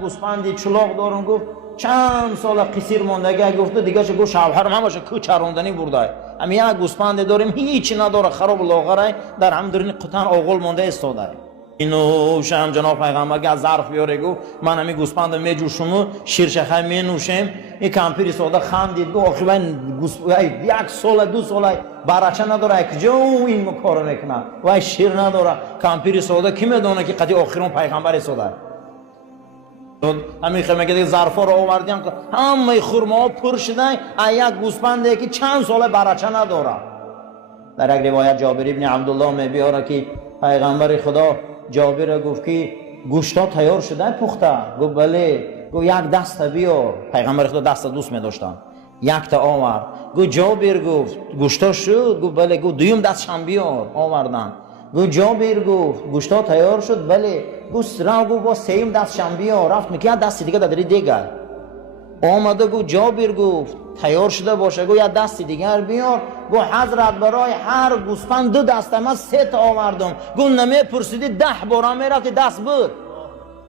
گوسفندی چلاق دارم. گفت چند سال قصیر موندگی. گفت دیگه چه؟ گفت شوهرم همش کو چراندنی برده. اما یک گوسفند داریم هیچی نداره، خراب لاغره، در همدرین قطعا آغل مونده استاده. اینو شام جناب پیغمبر که از ظرف بیاره گفت من همین گوسفند میجوشم شیرشخه می نوشم. این کمپیر سودا خندید گفت آخه من گوسفند یک سال دو سال برچه نداره که جو این کارو میکنه و شیر نداره. کمپیر سودا کی میدونه که قضیه آخرون پیغمبر سودا. همین خیمه که ظرفا رو آوردیم که همه خرما پر شده، یک گوسفندی که چند سال برچه نداره. در یک روایت جابر ابن عبدالله میبیاره که پیغمبر خدا جابر گفت که گوشتا تیار شده پخته؟ گفت بله. گفت یک دست بیار. پیغمبر خدا دست دوست می داشتن، یک تا آورد. گفت جابر گفت گوشتا شد؟ گفت بله. گفت دویم دستشم بیار. آوردن. گفت جابر گفت گوشتا تیار شد؟ بله. گفت را گفت با سیم دستشم بیار. رفت میگه دست دیگه دادری دیگر آمده. گفت جابر گفت تیار شده باشه. گفت یا دست دیگر بیار. گفت حضرت برای هر گوسفند دو دست، من 3 تا آوردم. گفت نمی پرسیدی 10 بار میرفتی دست بود.